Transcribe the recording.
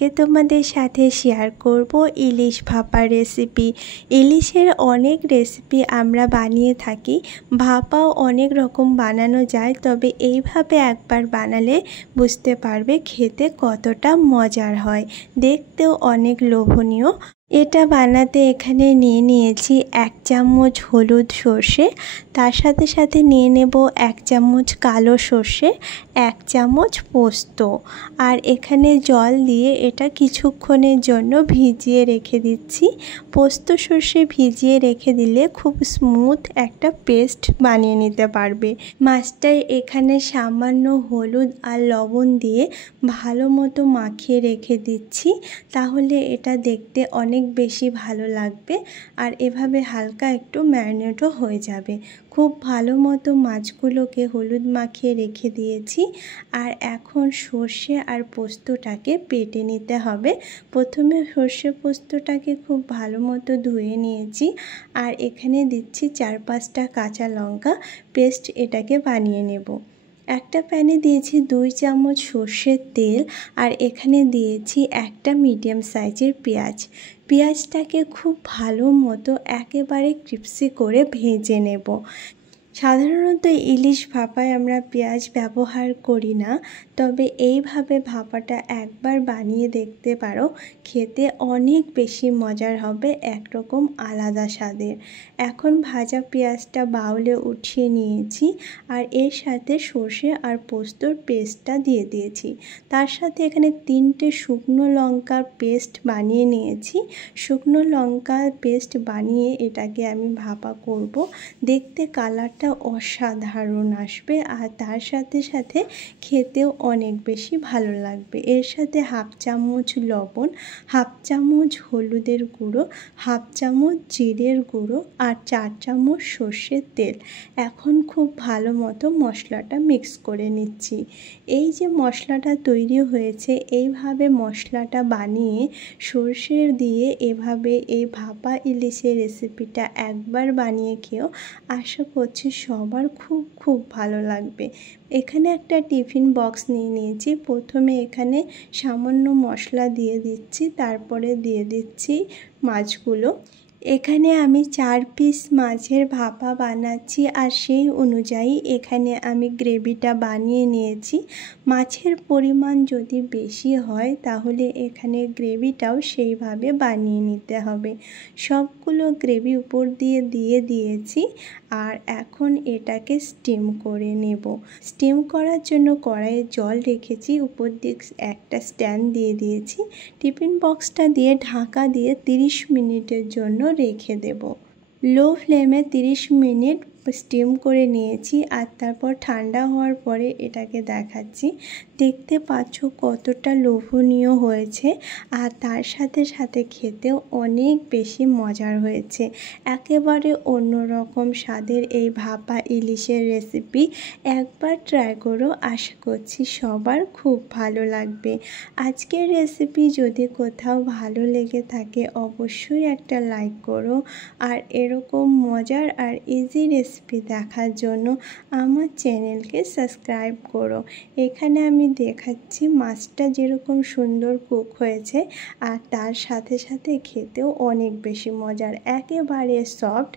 আজকে তোমাদের সাথে শেয়ার করব ইলিশ ভাপা রেসিপি। ইলিশের অনেক রেসিপি আমরা বানিয়ে থাকি, ভাপাও অনেক রকম বানানো যায়, তবে এইভাবে একবার বানালে বুঝতে পারবে খেতে কতটা মজার হয়, দেখতেও অনেক লোভনীয়। এটা বানাতে এখানে নিয়ে নিয়েছি 1 চামচ হলুদ সর্ষে, তার সাথে সাথে নিয়ে নেব 1 চামচ কালো সর্ষে, 1 চামচ পোস্ত, আর এখানে জল দিয়ে এটা কিছুক্ষণের জন্য ভিজিয়ে রেখে দিচ্ছি। পোস্ত সর্ষে ভিজিয়ে রেখে দিলে খুব স্মুথ একটা পেস্ট বানিয়ে নিতে পারবে। মাছটাই এখানে সামান্য হলুদ আর লবণ দিয়ে ভালো মতো মাখিয়ে রেখে দিচ্ছি, তাহলে এটা দেখতে অনেক বেশি ভালো লাগবে আর এভাবে হালকা একটু ম্যারিনেটও হয়ে যাবে। খুব ভালো মতো মাছগুলোকে হলুদ মাখিয়ে রেখে দিয়েছি, আর এখন সর্ষে আর পোস্তটাকে বেটে নিতে হবে। প্রথমে সর্ষে পোস্তটাকে খুব ভালো মতো ধুয়ে নিয়েছি, আর এখানে দিচ্ছি 4-5টা কাঁচা লঙ্কা পেস্ট, এটাকে বানিয়ে নেব। একটা প্যানে দিয়েছি 2 চামচ সর্ষের তেল, আর এখানে দিয়েছি একটা মিডিয়াম সাইজের পেঁয়াজটাকে খুব ভালো মতো একেবারে ক্রিস্পি করে ভেজে নেব। সাধারণত ইলিশ ভাপায় আমরা পেঁয়াজ ব্যবহার করি না, তবে এইভাবে ভাপাটা একবার বানিয়ে দেখতে পারো, খেতে অনেক বেশি মজার হবে, একরকম আলাদা স্বাদের। এখন ভাজা পেঁয়াজটা বাউলে উঠিয়ে নিয়েছি, আর এর সাথে সর্ষে আর পোস্তর পেস্টটা দিয়ে দিয়েছি। তার সাথে এখানে 3টে শুকনো লঙ্কার পেস্ট বানিয়ে নিয়েছি। শুকনো লঙ্কার পেস্ট বানিয়ে এটাকে আমি ভাপা করব, দেখতে কালারটা অসাধারণ আসবে, আর তার সাথে সাথে খেতেও অনেক বেশি ভালো লাগবে। এর সাথে 1/2 চামচ লবণ, 1/2 চামচ হলুদের গুঁড়ো, 1/2 চামচ জিরের গুঁড়ো, আর 4 চামচ সর্ষের তেল। এখন খুব ভালো মতো মশলাটা মিক্স করে নিচ্ছি। এই যে মশলাটা তৈরি হয়েছে, এইভাবে মশলাটা বানিয়ে সর্ষে দিয়ে এভাবে এই ভাপা ইলিশের রেসিপিটা একবার বানিয়ে খেও, আশা করছি সবার খুব ভালো লাগবে। এখানে একটা টিফিন বক্স নিয়ে নিয়েছি। প্রথমে এখানে সামান্য মশলা দিয়ে দিচ্ছি, তারপরে দিয়ে দিচ্ছি মাছগুলো। এখানে আমি 4 পিস মাছের ভাপা বানাচ্ছি, আর সেই অনুযায়ী এখানে আমি গ্রেভিটা বানিয়ে নিয়েছি। মাছের পরিমাণ যদি বেশি হয় তাহলে এখানে গ্রেভিটাও সেইভাবে বানিয়ে নিতে হবে। সবগুলো গ্রেভি উপর দিয়ে দিয়েছি, আর এখন এটাকে স্টিম করে নেব। স্টিম করার জন্য কড়াইয়ে জল রেখেছি, উপর দিয়ে একটা স্ট্যান্ড দিয়ে দিয়েছি। টিফিন বক্সটা দিয়ে ঢাকা দিয়ে 30 মিনিটের জন্য রেখে দেব। লো ফ্লেমে 30 মিনিট স্টিম করে নিয়েছি, আর তারপর ঠান্ডা হওয়ার পরে এটাকে দেখাচ্ছি। দেখতে পাচ্ছ কতটা লোভনীয় হয়েছে, আর তার সাথে সাথে খেতেও অনেক বেশি মজার হয়েছে। একেবারে অন্যরকম স্বাদের এই ভাপা ইলিশের রেসিপি একবার ট্রাই করো, আশা করছি সবার খুব ভালো লাগবে। আজকের রেসিপি যদি কোথাও ভালো লেগে থাকে অবশ্যই একটা লাইক করো, আর এরকম মজার আর ইজি রেসিপি দেখার জন্য আমার চ্যানেলকে সাবস্ক্রাইব করো। এখানে আমি দেখাচ্ছি মাছটা যেরকম সুন্দর কুক হয়েছে, আর তার সাথে সাথে খেতেও অনেক বেশি মজার, একেবারে সফট।